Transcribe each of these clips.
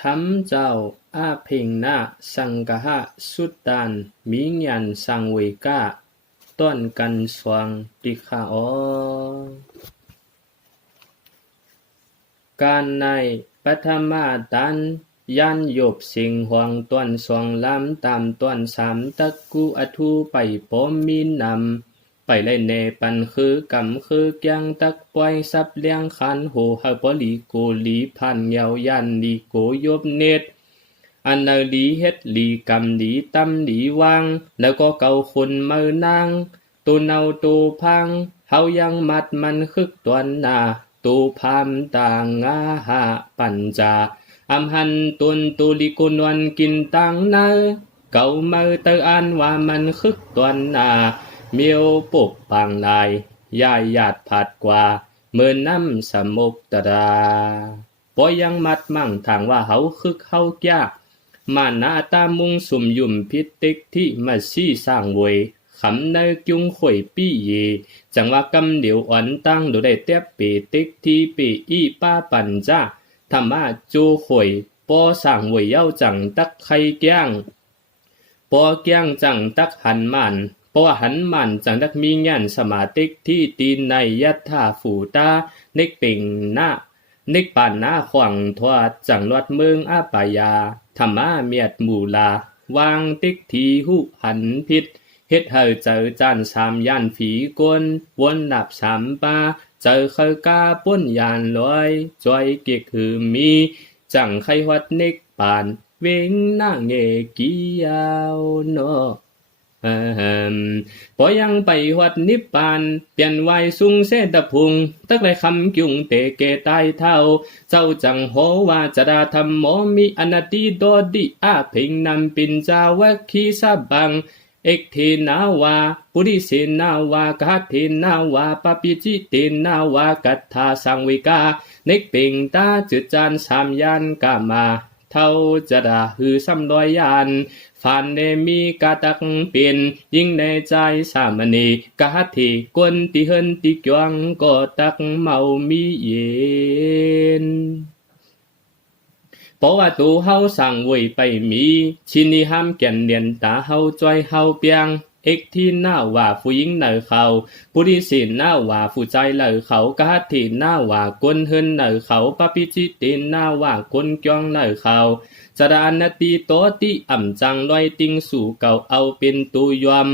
ทำเจ้าอาเพ่งหน้าสังกะหะสุดตานมีญาณสังเวกาต้อนกันสวงติคาอการในปัทมาตันยันยบสิงหวงต้วนสวงล้ำตามต้วนสามตะกูอทูไปปอมมีนำไปเลยเนปันคือกำคือแกงตักปล่อยซับเลี้ยงคันโหเฮาปอลีโกลีพันเยายันลีโกยบเนตอันเนลีเฮ็ดลีกำลีตำลีวางแล้วก็เกาคนมือนางตูเนาตูพังเฮายังมัดมันคึกตวนหน้าตูพามต่างงาหาปัญจาอำหันตุนตูลิกุนวันกินตังเนเก่ามือเตออันว่ามันคึกตวนหน้าเมียวปุบปางนายยายหยาดผัดกว่าเมื่อน้ำสมุกตราปอยังมัดมั่งทางว่าเฮาคึกเฮาแก่มานาตามุงสุมยุ่มพิติกที่มาซี่สร้างเวยขำเนจุงข่อยปี้เยจังว่ากำเดียวอ่อนตั้งดูได้เตียบปีติกที่ปีอีป้าปัญจ้าธรรมะจูข่อยปอสร้างเวยเย้าจังตักไข่แก้งปอแก้งจังตักหันมันปอหันมันจังตักมีงานสมาติกที่ตีนในยัตถาฝูตาเนกเป่งหน้าเนกป่านหน้าขวางทวดจังลวดเมืองอาปายาธรรมะเมียดหมู่ลาวางติกทีหุหันพิษเฮ็ดให้เจอจานสามย่านฝีกลวนหลับสามปาเจอเคยกาป้นยานลอยจอยเก็กคือมีจังไขวัดเนกปานเวงหน้าเงกียาวเนาะพอยังไปวัดนิพพานเปลี่ยนไว้สุงเสดพุงตักไรคำจุงเตเกตายเท่าเจ้าจังโหว่าจะดาธรรมโมมีอนัตติโดดิอาเพ่งนำปินจาวะคีสะบังเอกเทนาวาปุริเสนาวากะเทนาวาปปิจิเตนาวากัตถาสังวิกาเนกเป่งตาจุดจานสามยานกามาเท่าจะดาหือซ้ำลอยยานฝันเนมีกาตักเป็นยิ่งในใจสามณีกะทิกวนติเฮินติกวงก็ตักเมามีเย็นเพราะว่าตูเฮาสั่งไว้ไปมีชินีห้ามแก่นเลียนตาเฮาจอยเฮาเปียงเอกที่หน้าว่าผู้หญิงเหนือเขาปุริสินหน้าว่าผู้ใจเหนือเขากะทิหน้าว่ากวนเฮินเหนือเขาปปิจิตินหน้าว่ากวนกองเหนือเขาจดานตีโตติอ่ำจังลอยติงสู่เก่าเอาเป็นตัวยอม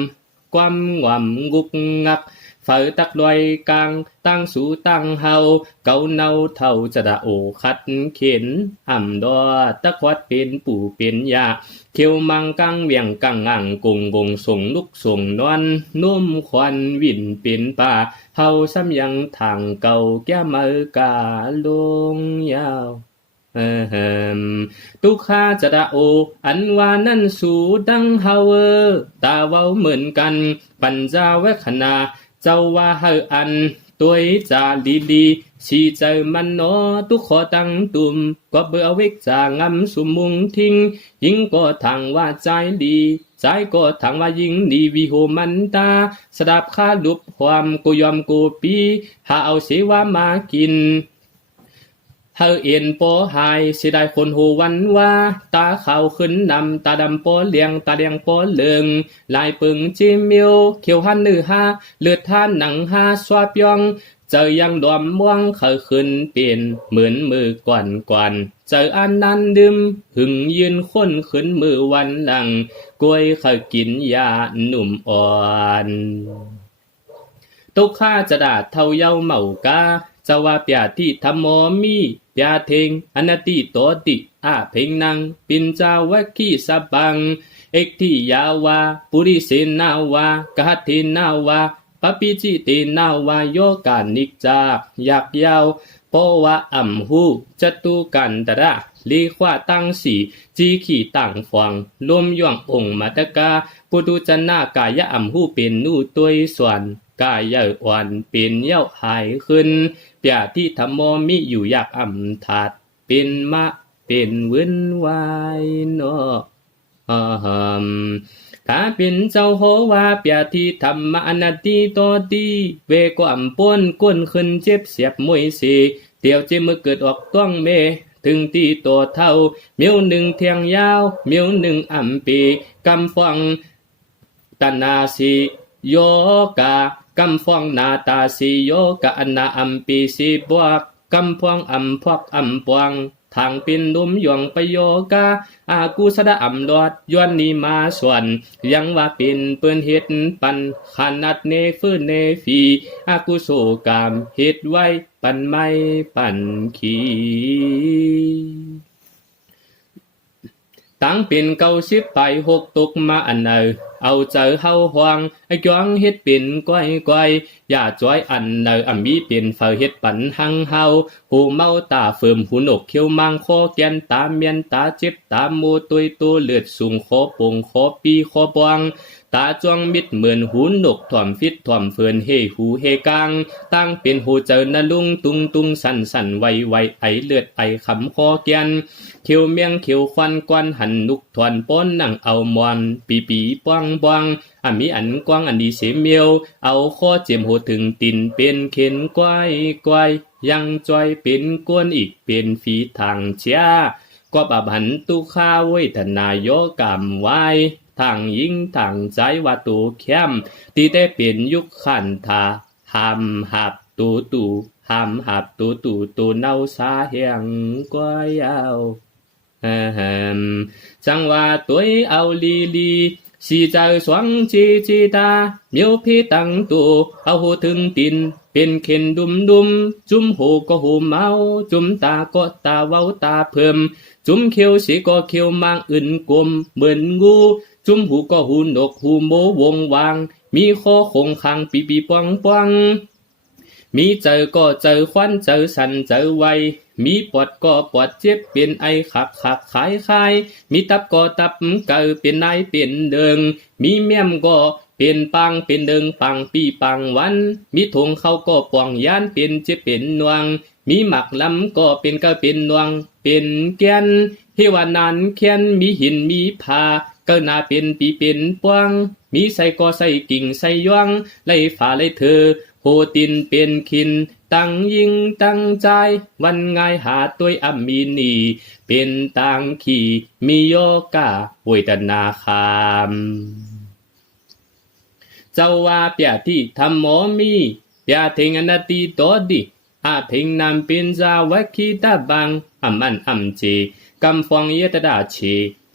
ความหวำงุกงักเฝ้าตักลอยกลางตั้งสู่ตั้งเฮาเก่าเนาเท่าจะดาโอคัดเข็นอ่ำดอตะควัดเป็นปู่เป็นยาเขียวมังกังเวียงกังงังกงกงส่งลุกส่งนอนนุ่มควันวินเป็นป่าเฮาซ้ำยังทางเก่าแก้มือกาลงยาวตุขาจะดาโออันว่านั่นสู่ดังเฮาตาเว้าเหมือนกันปัญจาเวคณาเจ้าว่าเฮาอันตัวจาดีดีสีเจอมันโนตุขอตั้งตุ่มก็เบื่อเวกจางำสุมุงทิ้งยิงก็ทางว่าใจดีใจก็ทางว่ายิงดีวิโหมันตาสดับข้าลุบความกูยอมกูปีหาเอาเสวามากินเฮาเอ็นโปหายสิได้คนหูวันว่าตาขาวขึ้นดำตาดำโปเลียงตาเลียงโปเหลืองลายปึงจิมมิวเขียวหันนือฮาเลือดท่านหนังฮาสวาบยองเจอยังดอมม่วงเขาขึ้นเปลี่ยนเหมือนมือก่อนเจออันนั้นดื่มหึงยืนค้นขึ้นมือวันหลังกล้วยเขากินยาหนุ่มอ่อนตุกข้าจะดาเท่าเย้าเมากาเจ้าว่าเปียที่ธรรมโมมีเปียเทงอนัตติโตติอาเพ่งนังปินจาวะคีสะบังเอกที่ยาวาปุริเสนาวากะเทนาวาปปิจิเตนาวาโยกานิกจายักยาวโปวะอัมหูจตุกันตระลีขวาตั้งสีจีขี่ต่างฟวงลมย่วงองค์มัตกาปุตุจนากายะอัมหูเป็นนูตัวยส่วนกายเยอ่อนเป็นเย้าหายขึ้นเปียที่ธรรมโมมิอยู่อยากอ่ำถาดเป็นมะเป็นวินวายเนาะถ้าเป็นเจ้าโหว่าเปียที่ธรรมะอนัตติโตติเวกวามป้นก้นขึ้นเจ็บเสียบมวยสีเตียวเจมือเกิดออกต้องเม ถึงตีตัวเท่าเมียวหนึ่งเทียงยาวเมียวหนึ่งอ่ำปีกำฟังตนาสีโยกากำฟังนาตาสีโยกะอนาอัมปีสีบวกกำพวงอัมพวกอัมปวงทางปินดุมหยวงประโยกาอากูสะดะอัมดอดย้อนนี้มาส่วนยังว่าเป็นเปิ้นเฮ็ดปันขนาดเนฟื้นเนฟีอากูโสกามเฮ็ดไว้ปันไม่ปันขีตั้งเป็น90ไป6ตกมาอันเนอเอาเจอเฮาหวงไอ้กวางเฮ็ดเป็นก้อยอย่าจ้อยอันเนออันมีเป็นเฝ้าเฮ็ดปันหังเฮาหูเมาตาเฟิมหูนกเขียวมังคอแกนตาเมียนตาเจ็บตาโมตุยตัวเลือดสูงคอปงคอปีคอบวงตาจ้วงมิดเหมือนหูนกถ่อมฟิตถ่อมเฟินเฮหูเฮกางตั้งเป็นหูเจอนะลุงตุงสั่นไวไอเลือดไอขำคอแกนเขียวเมียงเขียวควันกวนหันนุกทวนป้นนั่งเอามอนปีป้องมีอันกว้างอันดีเสียเมียวเอาข้อเจียมหัวถึงตินเป็นเข็นกวายยังจอยเป็นกวนอีกเป็นฝีทางเชียก็บาบันตุข้าเวทนายโยกรรมไว้ทางยิงทางใจว่าตูเข้มตีได้เป็นยุคขันธาหามหับตูหามหับตูเน่าสาเฮียงกวยเอาจังว่าตัวเอาลีสีเจ้าสวงจีตาเมียวพี่ตั้งตัวเอาหูถึงตินเป็นเข็นดุมจุ่มหูก็หูเมาจุ่มตาก็ตาเว้าตาเพิ่มจุ่มเขียวสีก็เขียวมางอื่นกลมเหมือนงูจุ่มหูก็หูนกหูโมวงวางมีคอคงคางปีป้องมีเจอก็เจอควันเจอสันเจอไวมีปวดก็ปวดเจ็บเป็นไอขักขายมีตับก็ตับเกิดเป็นนายเป็นเดิงมีเมี่ยมก็เป็นปังเป็นเดิงปังปีปังวันมีทงเขาก็ป่องยานเป็นเจ็บเป็นนวงมีหมักลำก็เป็นก็เป็นนวงเป็นแกนเฮวานานเขียนมีหินมีผาก็นาเป็นปีเป็นปวงมีใส่ก็ใส่กิ่งใส่ยวงไล่ฝ่าไล่เธอโหตินเป็นขินตั้งยิงตั้งใจวันง่ายหาตัวอัมมีนีเป็นตังขี่มีโยกาเวทนาคามเจ้าว่าเปียที่ทำหมอมีเปียเทงอนาตีโตดิอาเพ่งนำเป็นจาวัคคีตาบังมันเจกำฟองเยตดาเช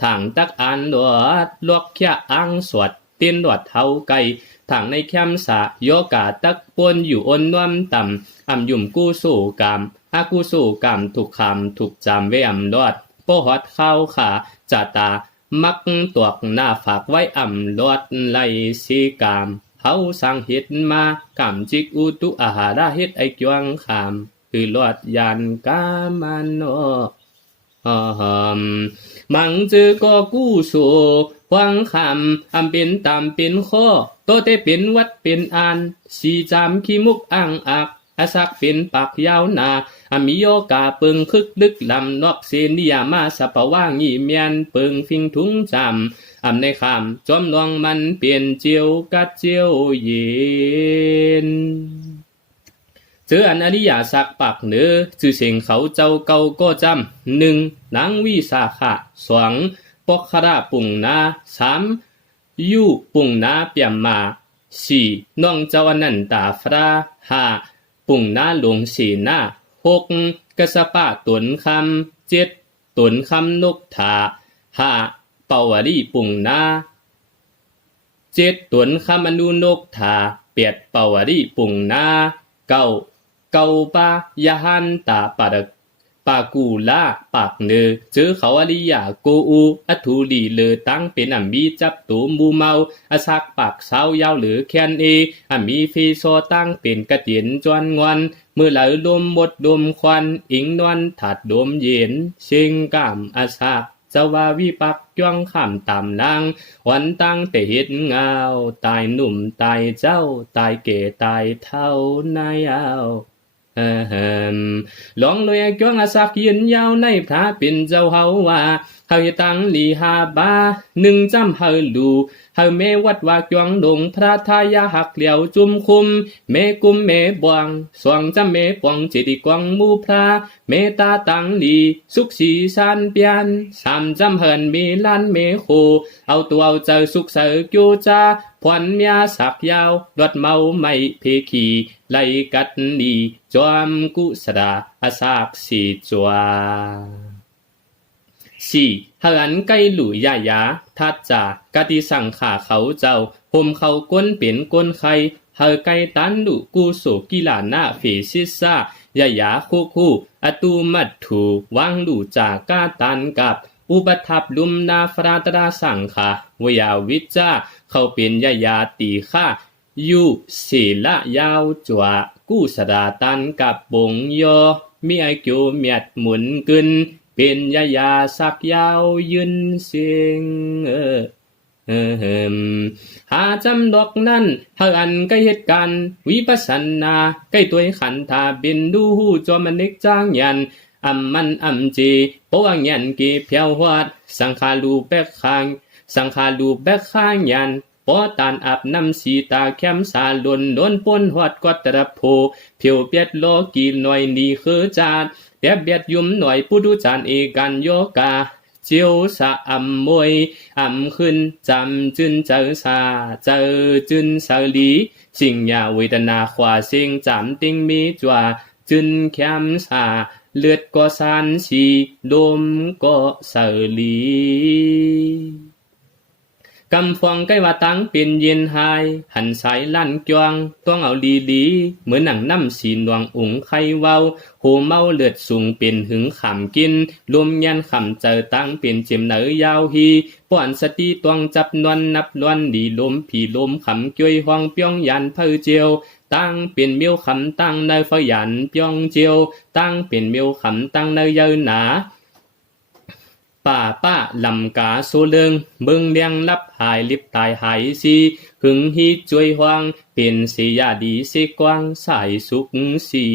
ทางตักอันหลวดลวกแค่อังสวดเต้นหลวดเท้าไก่ทางในแคมสะโยกาตักปนอยู่อนนวมต่ำยุ่มกู้สู้กามอากูสู้กามถูกคำถูกจำไว้ลอดโปหอดเข้าขาจาตามักตวกหน้าฝากไว้ลอดไลสีกามเฮาสั่งเฮ็ดมากำจิกอุตุอาหาราเฮ็ดไอจวงขามคือลอดยานกามันโนมังจือก็กู้สู่หวังคำเป็นตามเป็นข้อโตเตเป็นวัดเป็นอานสีจามขี้มุกอ่างอักอาศักเป็นปากยาวหนามีโยกาเปิงคึกลึกลำนอกเสนียมาสปะว่างงีเมียนเปิงฟิงทุงจำในคำจอมลองมันเปลี่ยนเจียวกัดเจียวเย็นเจออันอริยาสักปากเนื้อจื่อเสียงเขาเจ้าเก่าก็จำหนึ่งนางวิสาขะสองปกขราปุ่งนาสามยูปุ่งนาเปียมมาสี่น้องเจ้าอนันตาฟราห้าปุ่งนาหลวงสีนาหกกสปะตนคำเจ็ดตนคำนกถาห้าเปาวรีปุ่งนาเจ็ดตนคำอนุนกถาเปียดเปาวรีปุ่งนาเก้าปายาหันตาปากูลาปากเนอเจอเขาอริยาโกอูอัทูลีเลอตั้งเป็นมีจับตูมูเมาอาซักปากเศร้ายาวหรือแคนมีฟีโซตั้งเป็นกระเตียนจวนงวันเมื่อไหลลมบดดมควันอิงนวลถัดดมเย็นเชิงกามอาซักเจ้าว่าวิปักจ้วงข้ามตามนางวันตั้งแต่เห็ดเงาตายหนุ่มตายเจ้าตายเก๋ตายเท่านายเอาลองเลยจ้วงอาศักยืนยาวในพระเป็นเจ้าเฮาว่า เฮาตังลีหาบาหนึ่งจำเฮาลูเฮาเมวัดวากยองดงพระทายาหักเหลียวจุมคุมเมกุมเมบวงสวงจำเมปวงจิติกวงมูพระเมตาตังลีสุขสีสันเปียนสามจำเฮินมีลันเมโคเอาตัวเอาเจอสุขเสอกิวจาพวนเมียสักยาวรถเมาไม่เพขีไลกัดลีจอมกุสดาอาสากสีจวาสี่เฮินไกหลุยายาทัดจากติสังขาเขาเจ้าห่มเขาก้นเป็นก้นไข่เฮไกตันดุกูโสกิลานาเฟซิซายายาคู่อตูมัดถูวางดูจากาตันกับอุปทับลุมนาฟราตราสังขาวยาวิจาเขาเป็นยายาตีค่ายูเสละยาวจวกู้สดาตันกับบงยอมีไอเกียวเมียดหมุนกึนเป็นยายาสักยาวยืนเสียงหาจำดอกนั้นเฮาอันใกล้เหตุการณ์วิปัสสนาใกล้ตัวขันธาบินดูหูจอมันเล็กจ้างยันมันจีเพราะว่ายันกีเพียวหวดสังขารูแบกข้างสังขารูแบกข้างยันปอตานอาบน้ำสีตาแคมสาลนปนหอดกอดตระโพเพียวเปียดโลกีหน่อยนี่คือจานเบียดเบียดยุ่มหน่อยผู้ดูจานเอกันโยกาเจียวสะมวยขึ้นจำจึนเจอสาเจอจึนเสลีสิ่งยาเวทนาขวาสิ่งจำติงมีจวาจึนแคมสาเลือดก็สันสีดมก็เสลีกำฟองใกล้ว่าตั้งเป็นเย็นหายหันสายลั่นจวงต้องเอาดีเหมือนหนังน้ำสีนวงอุ๋งไข่เว้าโหเมาเลือดสูงเป็นหึงขำกินลมยันขำเจอตั้งเป็นเจียมเหนือยาวฮีป้อนสติตวงจับนวลนับนวลดีลมผีลมขำจ้วยห้องเปียงยันเพื่อเจียวตั้งเป็นเมียวขำตั้งในฝยันเปียงเจียวตั้งเป็นเมียวขำตั้งในเยหนาป้าลำกาโซเลิงเบิ่งเลี้ยงลับหายลิบตายหายสีหึงฮีจวยหวางเป็นสียาดีสีกว้างสายสุกสี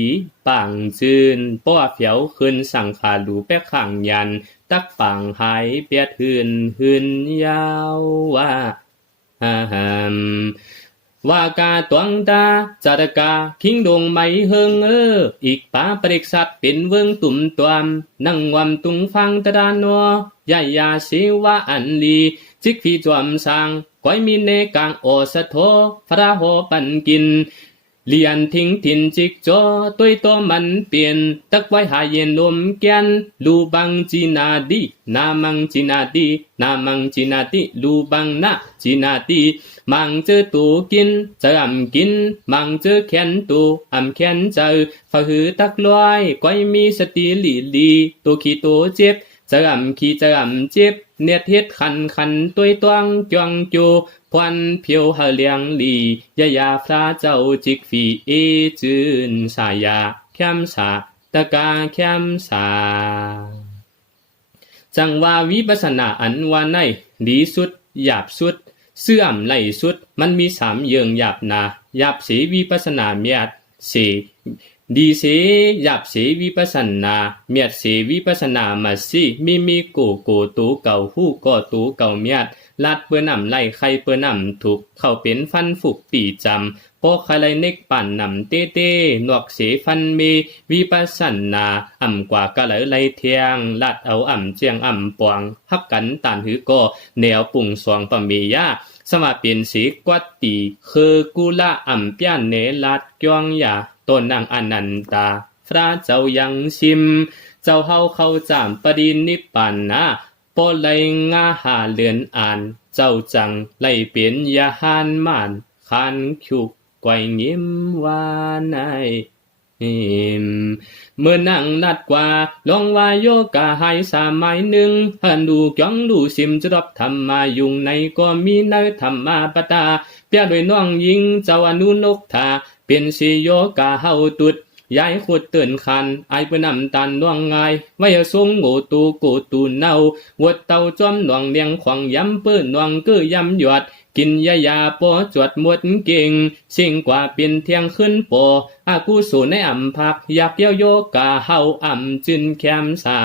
ปังจืนป้อเผียวขึ้นสังขารูแป๊กข้างยันตักปังหายเปียดหืนยาวว่าว่ากาตวงตาจารกาคิงดงไม่เฮิงอีกป่าปริกสัตเป็นเวิงตุ่มตวมนั่งวำตุงฟังตะดานอยายาเสวะอันลีจิกฟีจวมสังก้อยมีเนกางโอสะโทฟราโหปันกินเลียนทิ้งถิ่นจิกจอตัวตัวมันเปลี่ยนตักไว้หาเย็นลมแกนลูบังจีนาดีนามังจีนาดีนามังจีนาดีลูบังนะจีนาดีมังเจอตูกินเจอกินมังเจอแขนตูแขนเจอฝ่าหือตักลอยก้อยมีสติลีตัวขี้ตัวเจ็บเจอขี้เจอเจ็บเน็ดเฮ็ดขันตัวตวงจวงจูพวันเพียวเฮเลียงลียาพระเจ้าจิกฟีจืนสายาแคมสาตะกาแคมสาจังว่าวิปัสสนาอันว่าในดีสุดหยาบสุดเสื่อมไหลสุดมันมีสามเยิงหยาบนาหยาบเสวิปัสสนาเมียดเสดีเสหยาบเสวิปัสสนาเมียดเสวิปัสสนามาสิมีโกตูเก่าหู้ก็ตูเก่าเมียดลัดเปื้อนำไล่ไข่เปื้อนำถูกเข้าเป็นฟันฝึกปีจำปอกใครไลเน็กปั่นนำเต้หนวกเสฟันเมวิปัสสนากว่ากะไหลเทียงลัดเอาเจียงปวงฮักกันตานหือก็แนวปุ่งสวงปะเมียาสมาเป็นสีกวัดตีคือกุละเปียนเนลัดจวงยาต้นนางอนันตาพระเจ้ายังชิมเจ้าเฮาเข้าจามปดินิพพานนะปอไลงาหาเลือนอ่านเจ้าจังไล่เปลี่ยนยาหานมานคันฉุกไกวยิ้มวานายเมื่อนั่งนัดกว่าลองว่าโยกาให้สามัยหนึ่งหันดูจ้องดูสิมจรบธรรมายุงในก็มีเนธรรมาปตาเปียด้วยน้องหญิงเจ้าอนุนกธาเป็นสิโยกาเฮาตุดยายขุดเตือนคันไอเปนำตันน่วงไงไว้ทรงโงตูเนาวัดเต้าจอมหนวงเลียงขวางย้ำเปิ้นหนวงกือยำหยอดกินยาปอจวดหมดเก่งสิ่งกว่าเป็นเทียงขึ้นปออากูสูในพักอยากเย้าโยกาเฮาจึนแคมสา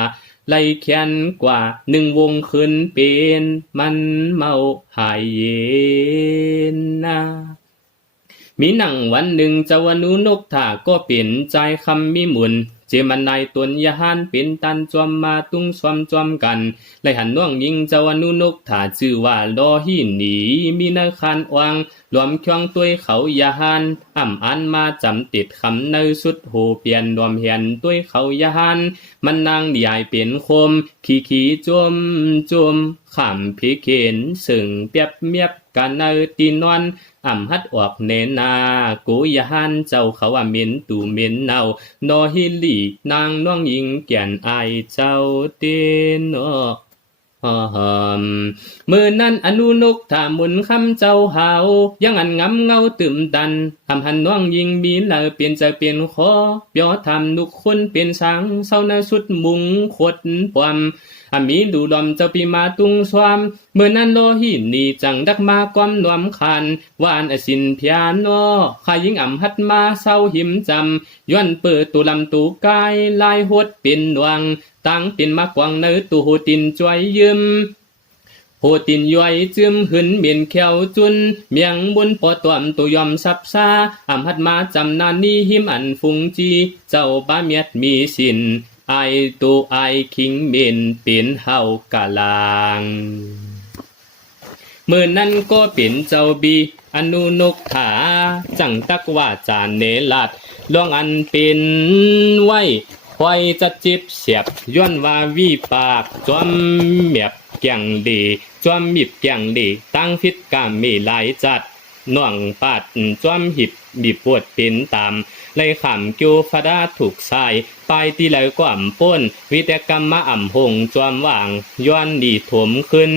ไล่แขนกว่า1วงขึ้นเป็นมันเมาหายเย็นนะมีหนังวันหนึ่งเจ้าวนูนกท่าก็เป็นใจคำมีมุนเจมันนายตนยาหานเป็นตันจวมมาตุ้งสวมจวมกันไล่หันน้องยิงเจ้าวนูนกท่าชื่อว่าลอหินหนีมีนาคานอวังรวมเคียงตัวยเขายาหานอันมาจำติดคำในสุดโหเปลี่ยนรวมเหียนตัวยเขายาหานมันนางใหญ่เป็นคมขี่จมขำพิเขนซึ่งเปียบเมียบกันในตีนอนหัดออกเนนากูยาหันเจ้าเขาว่าเหม็นตูเหม็นเนานอฮิลีนางน้องหญิงแก่นอายเจ้าเต้นมือนั้นอนุนกถ้าหมุนคำเจ้าหาวยังอันงำเงาตื่มตันหันน้องยิงมีเลอเปลี่ยนใจเปลี่ยนคอเปียวทำนุกคนเป็นสังเศร้าในสุดมุงขดปวมมีดูดอมเจ้าปีมาตุงสวามเมื่อนั้นโลหินนี่จังดักมาก้อมนวมคันวานอสินเพียโนข้ายิงหัดมาเศร้าหิมจำย้อนเปิดตุลำตูกายลายหดเป็นดวงตั้งเป็นมากวางเนื้อตูโหตินจวยยืมโหตินย่อยจึมหืนเมียนแขวจุนเมียงบุญปอตวมตัวยอมสับซาหัดมาจำนานนี้หิมอันฟุงจีเจ้าบ้าเมียดมีสินไอตูไอคิงเมนเป็นเฮากะลางเมื่อนั้นก็เป็นเจ้าบีอนุนกขาจังตักว่าจานเนลัดลองอันเป็นไว้คอยจะจิบเสียบย้อนว่าวีปากจอมเมียบแก่งดีจอมมิบแก่งดีตั้งฟิตกามมีหลายจัดน่วงปัดจอมหิบบีปวดเป็นตามเลยขำกิวฟาดาถูกใส่ไปตีเลยก็อ่ำป้นวิแต่กรรมมาอ่ำหงจอมว่างย้อนดีถมขึ้น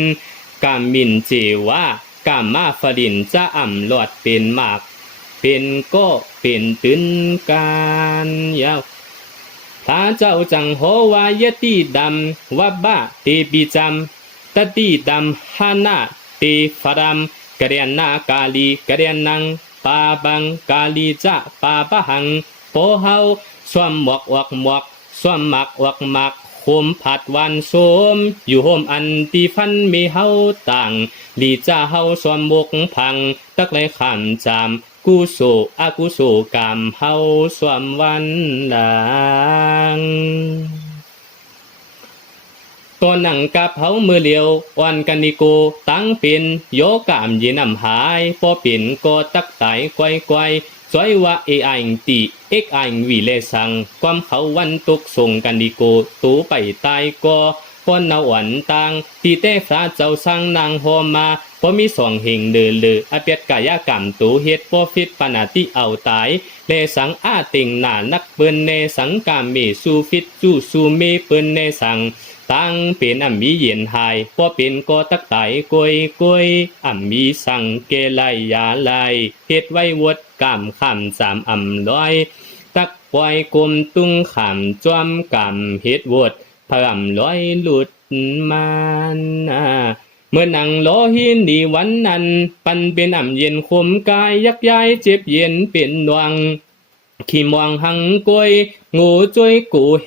กามมินเจว่ากามมาฟดินจะอ่ำหลอดเป็นหมากเป็นก็เป็นตื้นการยาวพระเจ้าจังโหวายตีดำวับบ้าตีปีจำตตีดำฮานาตีฟารามกระเรียนนากาลีกระเรียนนังปาบังกาลีจะปาปะหังโปเฮาสวมหมวกสวมหมักหมักโคมผัดวันโสมอยู่โฮมอันตีฟันมีเฮาต่างลีจ้าเฮาสวมบกพังตักเลยขามจามกุโสอากุโสกามเฮาสวมวันหลังก่อนนั่งกับเฮามือเลียววันกันนิโกตั้งเป็นโยกามยินำหายพอเป็นก็ตักไตไกวสวยว่าเอไอตีเอกไอวีเลสังความเขาวันตกส่งกันนิโกตูไปตายก็ป้อนนาวันตังตีเต้พระเจ้าสร้างนางโฮมาพอมีสองเฮงเดืออเปียดกายกรรมตูเฮ็ดพอฟิตปนาติเอาตายเลสังอาติงหนานักเปิ้นเนสังกามเมสูฟิตจูสูเมเปิ้นเนสังตั้งเป็นมีเย็นหายพอเป็นก็ตักไตกวยมีสังเกลัยยาไลเฮ็ดไว้วดกามคำสามร้อยตักปล่อยกลมตุ้งขำจอมกำเฮ็ดวดพรำร้อยหลุดมันเมื่อนั่งโลหินดีวันนั้นปันเป็นเย็นคมกายยักย้ายเจ็บเย็นเป็นดวงขี้มองหังกวยงูจ้วยกูเฮ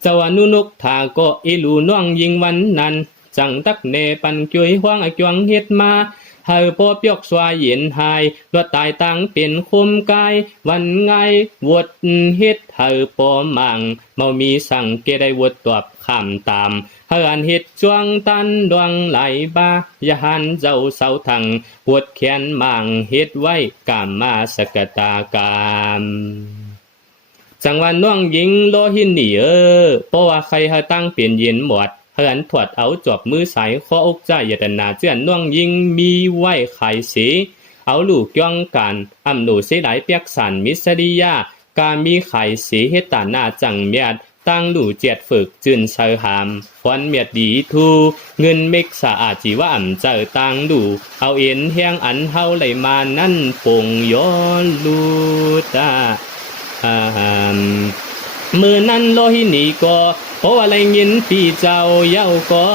เจ้าอนุนกท่าก็อีลูน้องยิงวันนั้นจังตักเนปันจ้วยห้วงจวงเฮ็ดมาเฮาปอเปียกสวายเย็นหายลวดตายตังเป็นคมกายวันไงวดเฮ็ดเฮาปอมังเมามีสั่งเกได้วดตอบคำตามเฮาอันเฮ็ดจวงตันดวงไหลบายาหันเจ้าเสาทังปวดแขนมังเฮ็ดไว้กามมาสกตากามจังวันน้องหญิงโลหินนี่เพราะว่าใครเฮาตั้งเปลี่ยนเย็นหมดเฮือนถวดเอาจอบมือสายข้ออกใจยตนาเจือนน้องยิงมีไว้ไข่สีเอาลูกย่องกันหนูเสหลายเปียกสันมิสดิยากามีไข่สีเฮตานาจังเมียดตั้งหนูเจ็ดฝึกจืนเชอหามฟอนเมียดดีทูเงินเมกสะอาจีว่าเจอตังดูเอาเอ็นเฮียงอันเฮาไหลมานั่นปงย้อนลูตามือนั้นโลหินีก็เพราะอะไรเงินปีเจ้าเย้าก็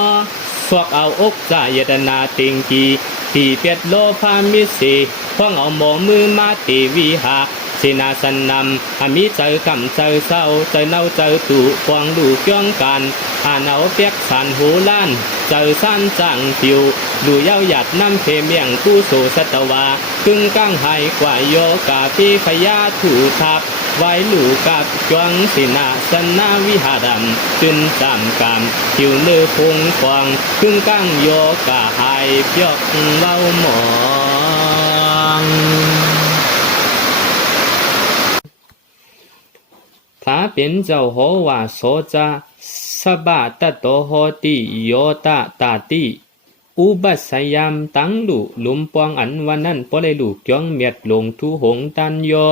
สวกเอาอกใจยตนาติงกีปีเปียดโลพามิสี พ้องเอาหมอมือมาตีวิหากสินาสันนำมีเจอกำเจอเศร้าเจอเน่าเจอตุฟวงดูจ้องกันเอาเปียกสันหูล้านเจอสันจังติวดูเย้าหยัดน้ำเพเมียงกู้โสสัตวาครึ่งก้างหายกว่าโยกาพี่ขยาถูทับไว้หลูกับจวงสินาสนาวิหารัมจึนจำกำคิวเนื้อพงฟองครึ่งก้างโยกาหายเปียกเล่าหมองพระเป็นเจ้าโหวาโสจาสบาตโตโหติโยตะตาติอุบัสยามตังลุลุมปวงอันวันนั้นพอเลยลูกจ้องเมียดลงทุหงตันยอ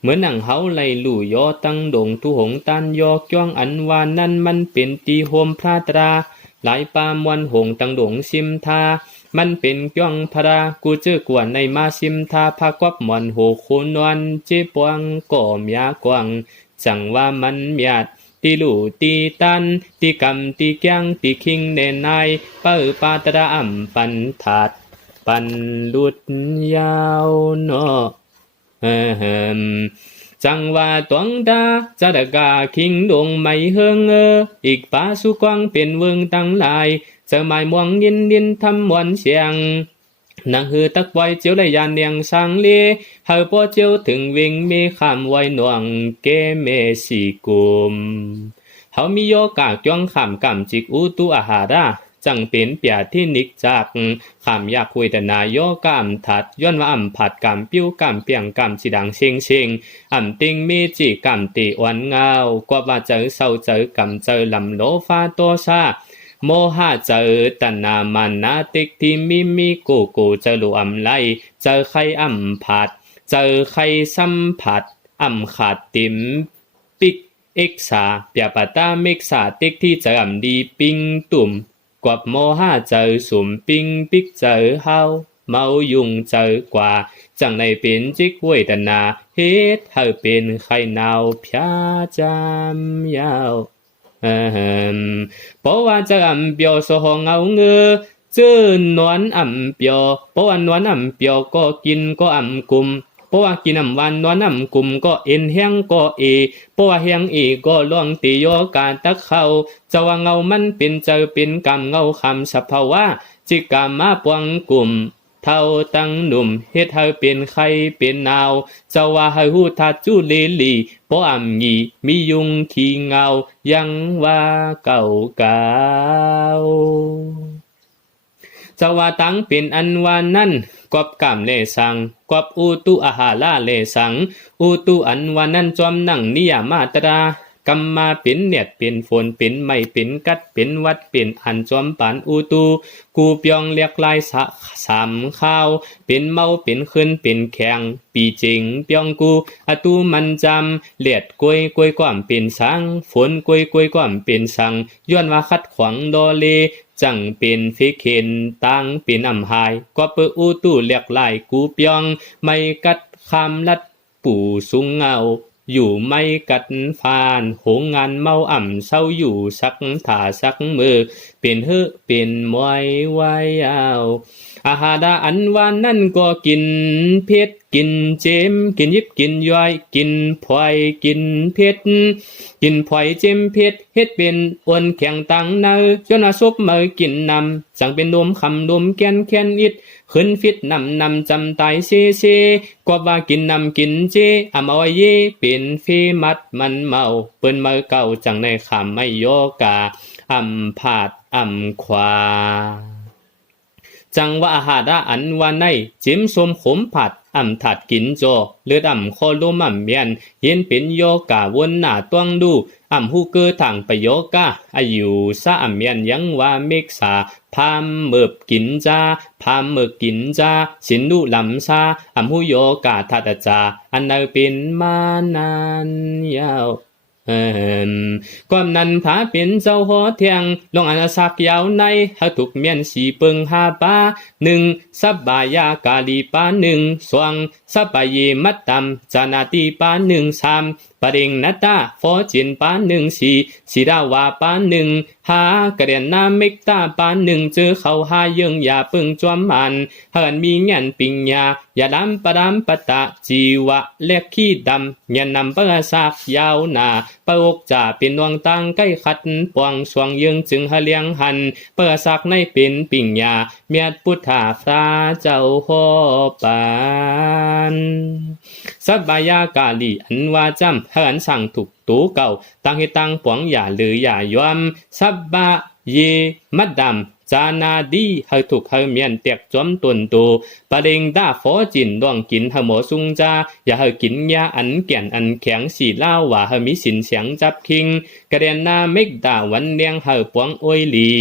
เหมือนหนังเฮาไลลู่ยอตังดงทุหงตันยอจ้องอันวานนั้นมันเป็นตีโฮมพระตราหลายปามวันหงตังดงซิมทามันเป็นจ้องพระกูเจอกวนในมาซิมทาพากวับหมอนโหโคนวันเจปวงก่อมยากวางจังว่ามันเมียดตีลู่ตีตันตีกำตีแก้งตีคิงเนนายเปิ้ปาตระอ่ำปันถาดปันลุดยาวเนาะจังว่าตวงดาจะดกาคิงดงไม่เฮิงอีกป่าสุกวางเป็นเวิงตั้งหลายจะหมายมวงยินดินทำมวนเสียงนางฮือตักไว้เจียวได้ยานเนียงสังเลเฮาพอเจียวถึงวิ่งมีคำไว้หน่วงเกเมสีกุมเฮามีโยกาจ้องคำกำจิกอุตุอาหาราจังเป็นเปียที่นิกจากคำอยากคุยแต่นายโยกามถัดย้อนว่าผัดกำปิ้วกำเปียงกำสีดังเชิงเชิงติงมีจีกำตีอ่อนเงากว่าเจอเศร้าเจอกำเจอลำโลฟ้าโตซาโมหะเจอตัณนามันนาติกที่มีกูเจอลูไลเจอใครผัดเจอใครสัมผัดขาดติมปิกเอกษาเปียปตาเมกษาติกที่เจอดีปิงตุ่มกวบโมหะเจอสุ่มปิงปิกเจอเฮาเมายุงเจอกว่าจังในเป็นจิกเวทนาเฮ็ดเฮาเป็นไข่นาวพยาจำยาวเพราะว่าจะเปียวสหองเอาเงือเจอนวลเปียวเพราะว่านวลเปียวก็กินก็กุมเพราะว่ากินวันนวลกุมก็เอ็นแห้งก็เพราะว่าแห้งก็ล่วงตีโยกาตักเข้าจะว่าเงามันเป็นเจอเป็นกรรมเงาคำสภาวะจิกรรมมาปวงกุมเท่าตั้งหนุ่มเฮ็ดเฮาเป็นไข้เป็นนาวจะว่าเฮาฮู้ทัดจุเลลีเพราะงีมียุงขี้เงายังว่าเก่าจะว่าตั้งเป็นอันวานั้นกอบกำเลสังกอบอุตุอาหาลาเลสังอุตุอันวานั้นจอมนั่งนิยามาตรากรรมาเป็นเนียดเป็นฝนเป็นไม่เป็นกัดเป็นวัดเป็นอันจอมปานอุตูกูเปียงเรียกลายสามข้าวเป็นเมาเป็นขึ้นเป็นแข็งปีจริงเปียงกูอตูมันจำเลียดกวยความเป็นสังฝนกวยความเป็นสังย้อนว่าคัดขวางดอเลจังเป็นฟิเคนตั้งเป็นหายก็เปอุตูเรียกลายกูเปียงไม่กัดคำลัดปู่สุงเงาอยู่ไม่กัดฟานโหงงานเมาเศร้าอยู่สักถาสักมือเป็นเป็นมวยไว้อาหารอันวานนั่นก็กินเพชรกินเจมกินยิบกินย้อยกินพลอยกินเพชรกินพลอยเจมเพชรเฮ็ดเป็นอ้วนแข็งตังเนอจนซบมือกินนำสั่งเป็นนมคำนมแกนอิดขึ้นฟิตนำจำตายเซกว่ากินกินเจเอาไว้เยเป็นฟีมัดมันเมาเปิ้นมือเก่าจังในคำไม่โยกาผาดควาจังว่าอาหารอันว่าในจิ้มสมขมผัดถัดกินโจเลือดคอลมเมียนเย็นเป็นโยกาวนหน้าตวงดูฮูเกอทางไปโยกาอายุซาเมียนยังว่าเมกษาพามเมิบกินจาพามเมิกกินจาสินดูลำซาฮูโยกาทัตจาอันเนเป็นมานานยาวความนั้นผาเป็นเจ้าหอเทียงลงอาณาศักยาวในหาทุกเมียนสีเปิงหาปาหนึ่งสับบายากาลีปาหนึ่งสวงสับบายมัดตำจานาตีปาหนึ่งสาม ปะดิงนัตตาฟอจินปานหนึ่งสีดาวาปานหนึ่งหากระเดียนนาเมกตาปานหนึ่งเจอเขาหาเยิงอย่าปึงจวมมันเหินมีเงินปิงยาอย่าดำปะดำปะตะจีวะเล็กขี้ดำเงินนำประสากยาวหนาปะอกจ่าเป็นดวงตังใกล้ขัดปวงสวงเยิงจึงหะเลียงหันประสากในเป็นปิงยาเมียดพุทธาฟราเจ้าโฮปานสับบายากาลีอันว่าจำเหินสั่งถูกตูเก่าตั้งให้ตั้งปวงอย่าหรืออย่ายอมสับบาเยมัดดำจานาดีเฮาถูกเฮาเมียนเตียกจอมตุนตูปะเด็งด้าฟอจินดวงกินเฮาหมอซุงจาอย่าเฮากินยาอันแก่นอันแข็งสีเล่าว่าเฮามีสินเสียงจับคิงกระเด็นนาเมกดาวันเลียงเฮาปวงโอยลี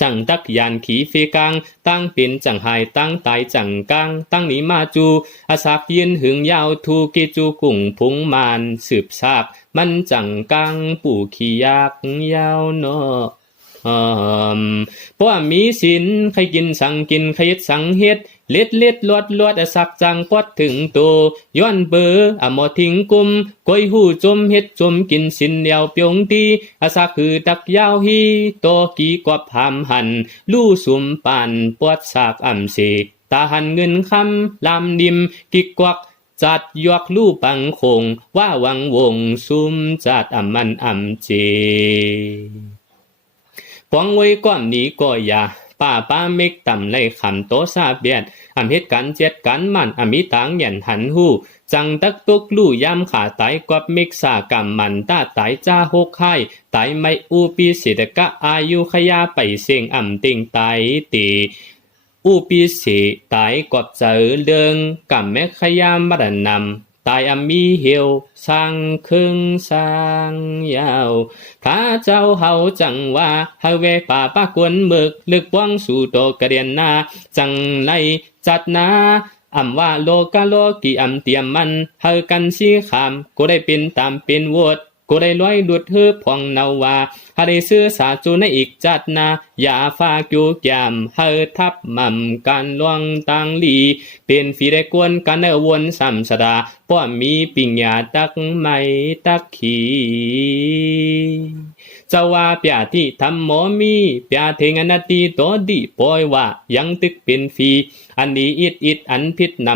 จังตักยานขีฟีกังตั้งเป็นจังหายตั้งตายจังกังตั้งนี้มาจูอาศักยืนหึงยาวทูกิจูกุ่งพุงมานสืบซากมันจังกังปู่ขี้ยากยาวเนาะป้ามีสินใครกินสั่งกินใครสั่งเฮ็ดเล็ดลวดสักจังปอดถึงโตย้อนเบออหมอทิ้งกุมก้อยหูจมเฮ็ดจมกินสินเดียวเปียงตีอาศักคือตักยาวฮีโตกีกวบหามหันลู่สุมปานปวดสากอ่ำเสกตาหันเงินคำลำดิมกิกกวักจัดยกลู่ปังคงว่าวังวงซุมจัดอ่ำมันอ่ำเจปวงไว้ก้อนนี้ก็อย่าป้าเมกต่ำไล่ขำโตซาเบียดอำเหตุการเจ็ดกันมันอมิตังหยันหันหูจังตักตุกลู่ยำขาตายกอบเมกสากรรมมันตาตายจ้าหกไข่ตายไม่อูปีเสดกะอายุขยาไปเสียงอ่ำติงตายตีอูปีเสตายกอบเจอเดิงกำแม่ขยามบรนำตายอมีเหี่ยวสร้างครึ่งสร้างยาวถ้าเจ้าเฮาจังว่าเฮาเวป่าป้ากวนเมึกลึกว่องสู่โตกระเดียนนาจังไลจัดนาอำว่าโลกาโลกีอำเตรียมมันเฮากันสีขามกูได้เป็นตามเป็นวดกูได้ลอยดุดฮือพองเนาวาหาได้ซื้อสาจูในอีกจัดนาอย่าฟ้ากิวแกมเฮาทับม่ำการลวงตังลีเป็นฝีได้กวนกันเนวนซ้ำสดาป้อมีปิญญาตักไม่ตักขีเจ้าว่าเปียที่ทำหมอมีเปียเทงอนาตีโตดีปอยว่ายังตึกเป็นฟีอันนี้อิดอันพิษน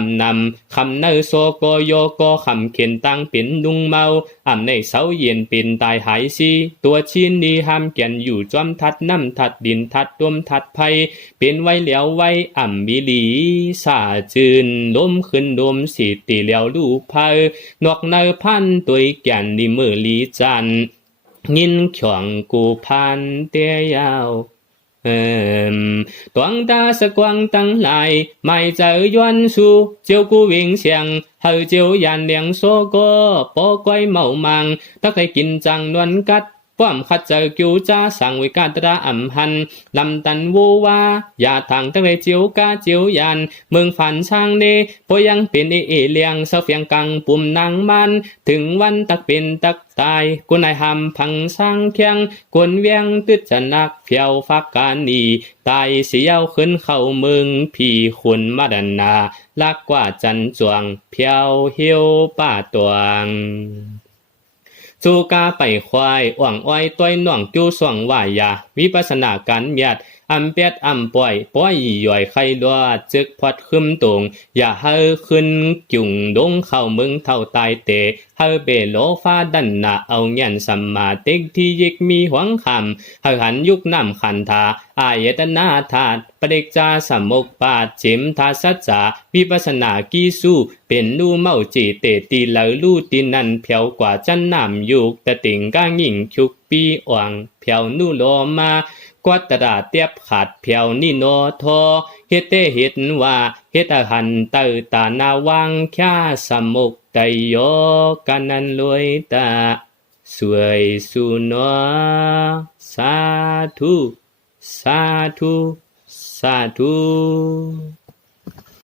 ำคำเนอโซโกโยโกคำเขียนตังเป็นดุงเมาอ่ำในเสาเย็นเป็นตายหายซีตัวชินนี้ห้ามแก่นอยู่จอมทัดน้ำทัดดินทัดต้มทัดไพเป็นไว้เหลียวไว้อ่ำบิลีสาจืนล้มขึ้นดมสีตีเหลียวลูกเพอนอกเนอพันตัวแก่นดิมือลีจันยินขวงกูพันเตียยาวตวงตาสกวางตั้งหลายไม่เจอย้อนสู่เจ้ากูวิ่งเสียงเฮาเจ้ายันเลียงโซโกปอก้อยเมามังตักให้กินจังนวลกัดป้อมขัดเจอกิวจ้าสั่งวิกาตระอ่ำหันลำตันวูวาอย่าทางตั้งเลยเจียวกาเจียวยันเมืองฝันช่างเนปอยังเป็นเอเลียงเสาเฟียงกังปุ่มนางมันถึงวันตักเป็นตักตายกุนายหำพังสร้างเคียงกวนเวียงตึดจะนักเพียวฟักการนีตายเสียวขึ้นเข้าเมืองพี่ขุนมาดันนาลักกว่าจันจวงเพียวเหี่ยวป่าตวงจูกาไปควายอ่วงอ้อยต้อยน่องกิ้วส่วงว่ายาวิปัสสนาการเมียดอำเป็ดอำป่อยป้อยย่อยไข่ดัวจึกพอดขึ้นตรงอย่าเฮาขึ้นจุ่งดงเข้าเมืองเท่าตายเตเฮาเบโลฟ้าดันนาเอาเงียนสัมมาเต็กที่ยิกมีหวังคำเฮาหันยุกน้ำขันธาอายตนาธาตุปฏิจจาสมุปบาทจิมทาสัจจาวิปัสสนากีสู้เป็นลู่เมาจีเตตีเหลาลู่ตีนันเพียวกว่าจันน้ำยุกตะติงก้างหญิงชุกปีอ่วงเพียวนู่โลมากวัดตราเตียบขาดเพียวนิโนโทเฮเตเห็ดว่าเฮตหันเตอตานาวังแค่สมุกไตโยกันนันลวยตาสวยสุนอสาธุสาธุสาธุ